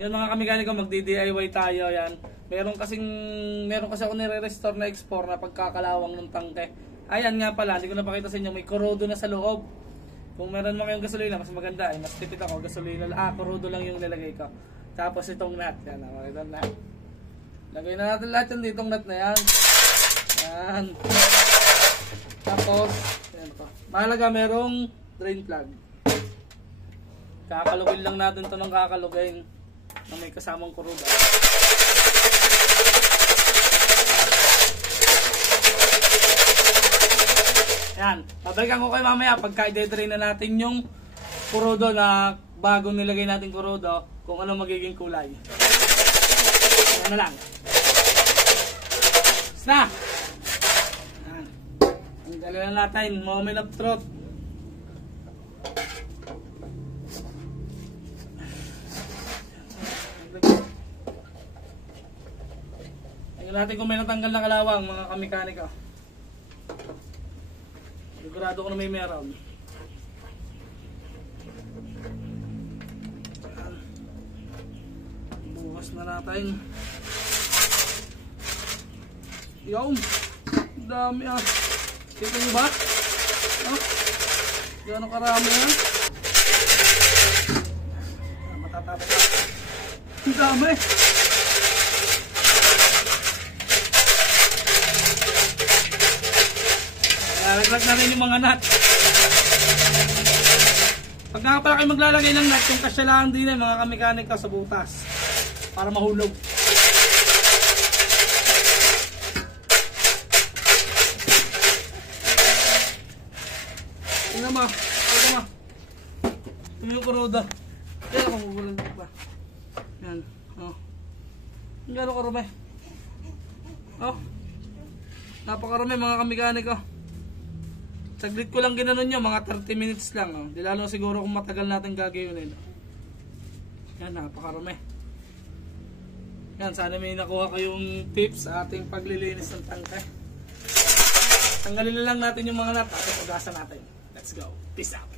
Yan mga kamikaniko, magdi-DIY tayo yan. Meron kasi ako nire-restore na X4 na pagkakalawang ng tangke. Ayan nga pala, hindi ko napakita sa inyo, may korodo na sa loob. Kung meron mo kayong gasolina, mas maganda mas tipid ako, gasolina, korodo lang yung nilagay ko. Tapos itong nut, yan, makita na. Lagay na natin lahat yan ditong nut na yan. Yan. Tapos, yan to. Mahalaga merong drain plug. Kakalugin lang natin to ng kakalugin na may kasamang kuruda. Yan. Babalikan ko kayo mamaya pagka i-drain na natin yung kurudo na bagong nilagay natin kurudo kung ano magiging kulay. Yan na lang. Basta! Yan. Ang galing na natin. Moment of truth. Tingnan natin kung may natanggal na kalawang mga kamekanika. Sigurado ko na may meron. Bukas na natin. Yung dami Kita nyo ba? Gano'ng karami yan? Matatapos na. Ang dami. Laglag na rin yung mga nut. Pag nga pala kayo maglalagay ng nut, yung kasya lang din mga kamekanika sa butas para mahulog. Tingnan mo, tingnan mo. Tingnan yung kuruda. Yan ako magugulan pa. Yan, Ang gano'ng karumi. Napakarumi mga kamekanika. Saglit ko lang ginanon nyo, mga 30 minutes lang. Di lalo siguro kung matagal natin gagawin. Yan, napakarami. Yan, sana may nakuha kayong tips sa ating paglilinis ng tangke. Tanggalin na lang natin yung mga nut, tapos ugasan natin. Let's go. Peace out.